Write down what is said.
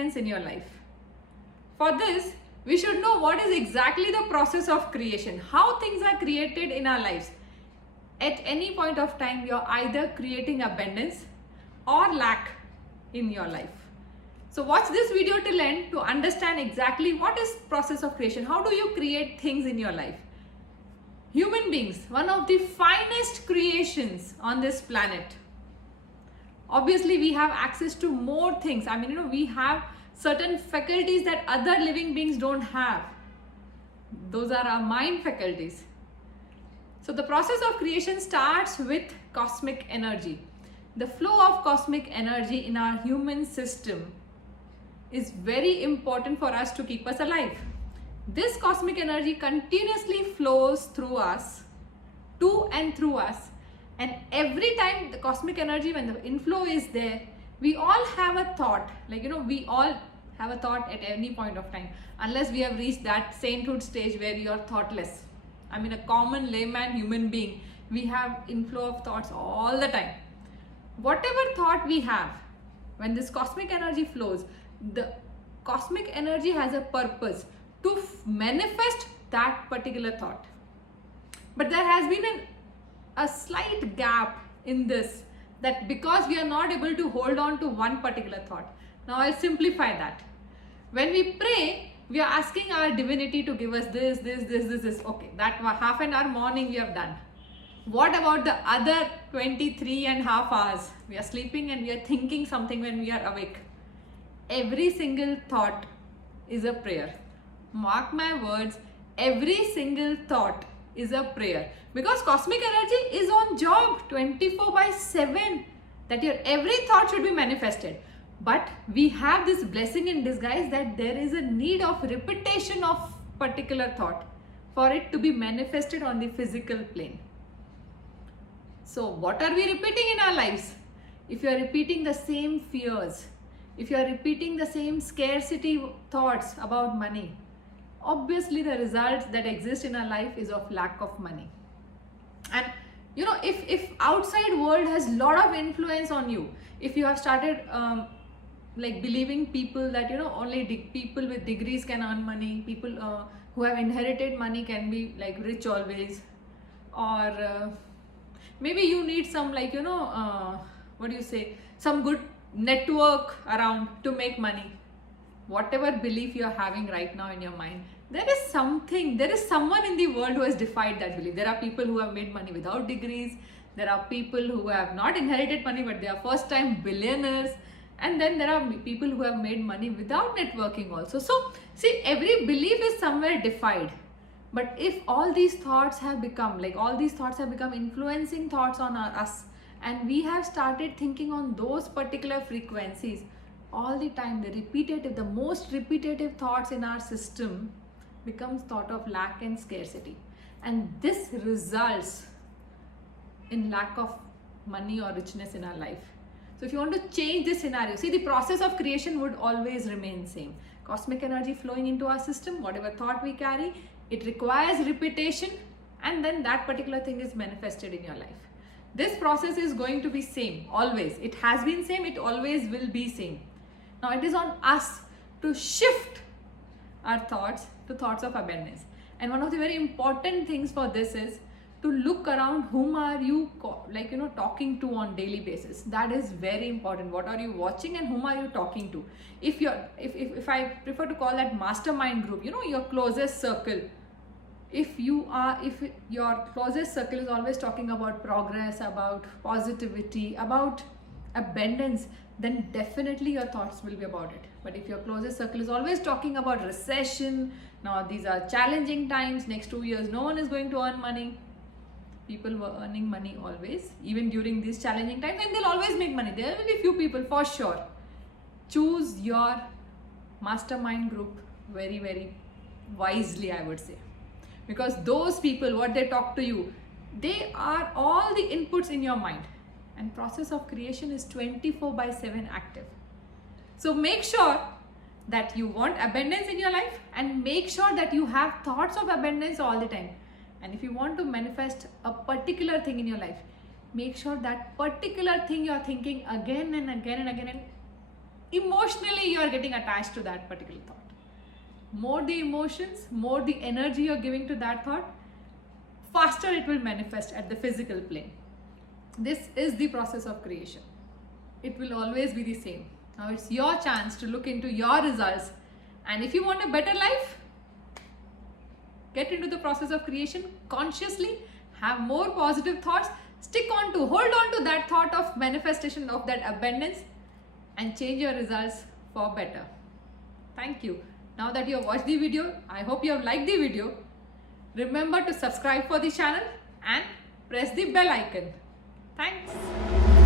abundance in your life? For this, we should know what is exactly the process of creation, how things are created in our lives. At any point of time, you're either creating abundance or lack in your life. So watch this video till end to understand exactly what is process of creation. How do you create things in your life? Human beings, one of the finest creations on this planet. Obviously, we have access to more things. We have certain faculties that other living beings don't have. Those are our mind faculties. So the process of creation starts with cosmic energy. The flow of cosmic energy in our human system is very important for us to keep us alive. This cosmic energy continuously flows through us, to and through us. And every time the cosmic energy, when the inflow is there, we all have a thought. We all have a thought at any point of time. Unless we have reached that sainthood stage where you are thoughtless. A common layman human being, we have inflow of thoughts all the time. Whatever thought we have, when this cosmic energy flows, the cosmic energy has a purpose to manifest that particular thought. But there has been a slight gap in this, that because we are not able to hold on to one particular thought. Now I'll simplify that. When we pray, we are asking our divinity to give us this. Okay, that half an hour morning we have done. What about the other 23.5 hours? We are sleeping and we are thinking something when we are awake. Every single thought is a prayer. Mark my words, every single thought is a prayer. Because cosmic energy is on job 24/7. That your every thought should be manifested. But we have this blessing in disguise that there is a need of repetition of particular thought for it to be manifested on the physical plane. So what are we repeating in our lives? If you are repeating the same fears, if you are repeating the same scarcity thoughts about money, obviously the results that exist in our life is of lack of money. And if outside world has lot of influence on you, if you have started believing people that only people with degrees can earn money, people who have inherited money can be rich always, or maybe you need some some good network around to make money. Whatever belief you are having right now in your mind, there is someone in the world who has defied that belief. There are people who have made money without degrees. There are people who have not inherited money, but they are first time billionaires. And then there are people who have made money without networking also. So see, every belief is somewhere defied. But if all these thoughts have become influencing thoughts on us, and we have started thinking on those particular frequencies all the time, the most repetitive thoughts in our system becomes thought of lack and scarcity. And this results in lack of money or richness in our life. So if you want to change this scenario, see, the process of creation would always remain same. Cosmic energy flowing into our system, whatever thought we carry, it requires repetition, and then that particular thing is manifested in your life. This process is going to be same always. It has been same, it always will be same. Now it is on us to shift our thoughts to thoughts of abundance. And one of the very important things for this is to look around whom are you talking to on daily basis. That is very important. What are you watching and whom are you talking to? If I prefer to call that mastermind group, your closest circle. If your closest circle is always talking about progress, about positivity, about abundance, then definitely your thoughts will be about it. But if your closest circle is always talking about recession, now these are challenging times, next 2 years no one is going to earn money. People were earning money always, even during these challenging times, and they'll always make money. There will be few people for sure. Choose your mastermind group very, very wisely, I would say. Because those people, what they talk to you, they are all the inputs in your mind. And process of creation is 24/7 active. So make sure that you want abundance in your life, and make sure that you have thoughts of abundance all the time. And if you want to manifest a particular thing in your life, make sure that particular thing you are thinking again and again and again, and emotionally you are getting attached to that particular thought. More the emotions, more the energy you're giving to that thought, faster it will manifest at the physical plane. This is the process of creation. It will always be the same. Now it's your chance to look into your results, and if you want a better life, get into the process of creation consciously, have more positive thoughts, hold on to that thought of manifestation of that abundance, and change your results for better. Thank you. Now that you have watched the video, I hope you have liked the video. Remember to subscribe for the channel and press the bell icon. Thanks.